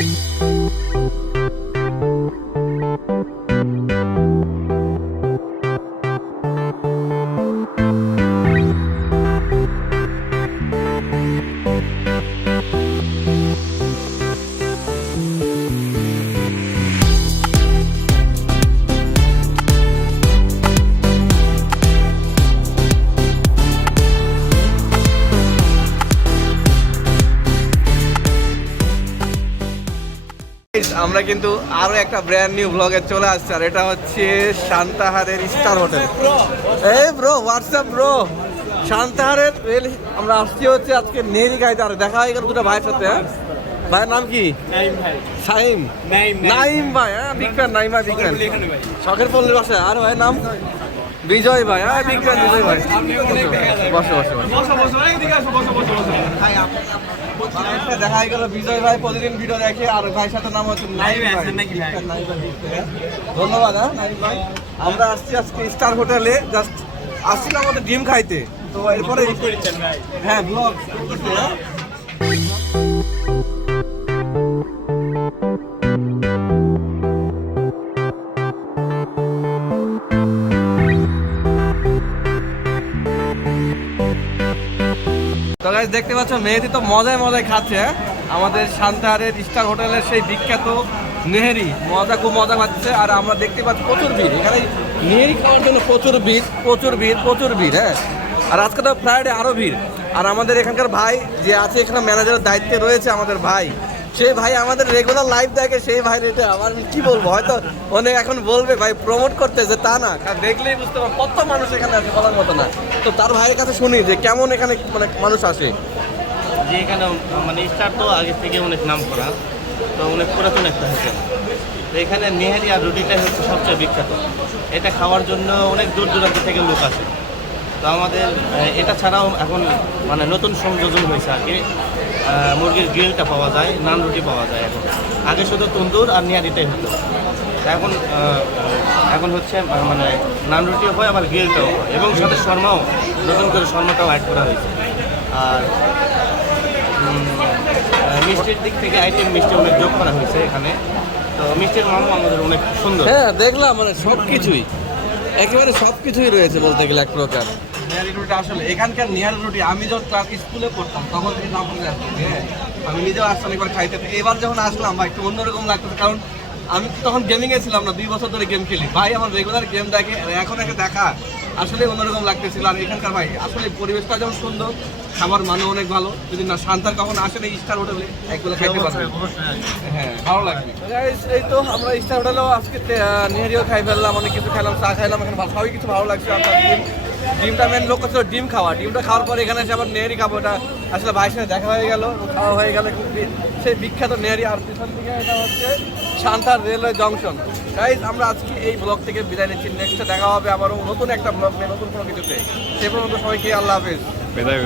Bye. আমরা কিন্তু আরও একটা ব্র্যান্ড নিউ ব্লগে চলে আসছি আর এটা হচ্ছে শান্তাহারের স্টার হোটেল এই ব্রো হোয়াটসঅ্যাপ ব্রো শান্তাহারের রেল- আমরা আসছি হচ্ছে আজকে নেরি গাইতে আর দেখা হয়ে গেল দুটো ভাইয়ের সাথে হ্যাঁ? ভাইয়ের নাম কি? সাইম। নাইম ভাই হ্যাঁ বিগ ফ্যান নাইম ভাই বিগ ফ্যান শখের পল্লীর বাসা আর ভাইয়ের নাম? বিজয় ভাই হ্যাঁ বিগ ফ্যান বিজয় ভাই। বসে বসে বসে। বসো বসো এদিকে আসো বসো বসো বসো। একটা দেখা হয়ে গেল বিজয় ভাই প্রতিদিন ভিডিও দেখে। আর ভাই সাথে নাম হচ্ছে fan। ধন্যবাদ হ্যাঁ ভাই। আমরা আসছি আজকে স্টার হোটেলে জাস্ট আসছিলাম আমাদের ডিম খাইতে। তো এরপরে হ্যাঁ ব্লগ তো গাইজ দেখতে পাচ্ছ, মেহেদি তো মজায় মজায় খাচ্ছে হ্যাঁ? আমাদের শান্তাহারের স্টার হোটেলের সেই বিখ্যাত নেহেরি। মজা, খুব মজা পাচ্ছে আর আমরা দেখতে পাচ্ছি প্রচুর ভিড়। এখানে নেহেরি খাওয়ার জন্য প্রচুর ভিড় প্রচুর ভিড় প্রচুর ভিড় হ্যাঁ? আর আজকে তো ফ্রাইডে আরও ভিড়। আর আমাদের এখানকার ভাই যে আছে, এখানে ম্যানেজারের দায়িত্বে রয়েছে আমাদের ভাই। সেই ভাই আমাদের রেগুলার লাইভ দেখে সেই ভাই রেটে আমার কি বলব? হয়তো অনেক এখন বলবে, ভাই প্রমোট করতেছে, তা না। দেখলেই বুঝতে পারব, কত মানুষ এখানে আছে বলার মতো না। তো তার ভাইয়ের কাছে শুনি যে কেমন এখানে মানে মানুষ আসে? যে এখানে মানে স্টার তো আগে থেকে অনেক নাম করা, তো অনেক পুরাতন একটা হোটেল। তো এখানে নেহারি আর রুটিটাই হচ্ছে সবচেয়ে বিখ্যাত। এটা খাওয়ার জন্য অনেক দূর দূরান্ত থেকে লোক আসে। তো আমাদের এটা ছাড়াও এখন মানে নতুন সংযোজন হয়েছে আর কি। মুরগির গ্রিলটা পাওয়া যায়, নান রুটি পাওয়া যায় এখন। আগে শুধু তন্দুর আর নিহারিটাই হতো। এখন এখন হচ্ছে মানে নান রুটিও হয়, আবার গ্রিলটাও হয়। এবং সাথে শর্মাও, নতুন করে শর্মাটাও অ্যাড করা হয়েছে। আর মিষ্টির দিক থেকে আইটেম মিষ্টি অনেক যোগ করা হয়েছে এখানে। তো মিষ্টির মামও আমাদের অনেক সুন্দর। হ্যাঁ দেখলাম মানে সব কিছুই একেবারে সব কিছুই রয়েছে বলতে গেলে এক প্রকার। নিহারি রুটি আসলে এখানকার নিহারি রুটি আমি যখন ক্লাস স্কুলে পড়তাম তখন থেকে নাম আসতাম হ্যাঁ? আমি নিজেও আসতাম একবার খাইতে এবার যখন আসলাম ভাই একটু অন্যরকম লাগতেছে কারণ আমি তো তখন গেমিংয়ে ছিলাম না দুই বছর ধরে গেম খেলি। ভাই আমার রেগুলার গেম দেখে এখন একে দেখা আসলে অন্যরকম লাগতেছিল। আর এখানকার ভাই আসলে পরিবেশটা যেমন সুন্দর খাবার মানও অনেক ভালো। যদি না শান্তার কখন আসেন এই স্টার হোটেলে একগুলো খাইতে পারবেন হ্যাঁ ভালো লাগবে এই তো আমরা স্টার হোটেলেও আজকে নেহারিও খাই ফেললাম অনেক কিছু খেলাম চা খাইলাম এখানে সবই কিছু ভালো লাগছে ডিম ডিমটা মেন লক্ষ্য ছিল ডিম খাওয়া। ডিমটা খাওয়ার পরে এখানে এসে আবার নেহারি খাব এটা আসলে ভাইয়ের সাথে দেখা হয়ে গেল খাওয়া হয়ে গেল সেই বিখ্যাত নেহারি। আর পিছন দিকে এটা হচ্ছে শান্তার রেলওয়ে জংশন। গাইজ আমরা আজকে এই ব্লগ থেকে বিদায় নিচ্ছি। নেক্সটে দেখা হবে আবারও নতুন একটা ব্লগ নিয়ে, নতুন কোনো কিছুতে। সে পর্যন্ত সবাইকে আল্লাহ হাফিজ। বিদায়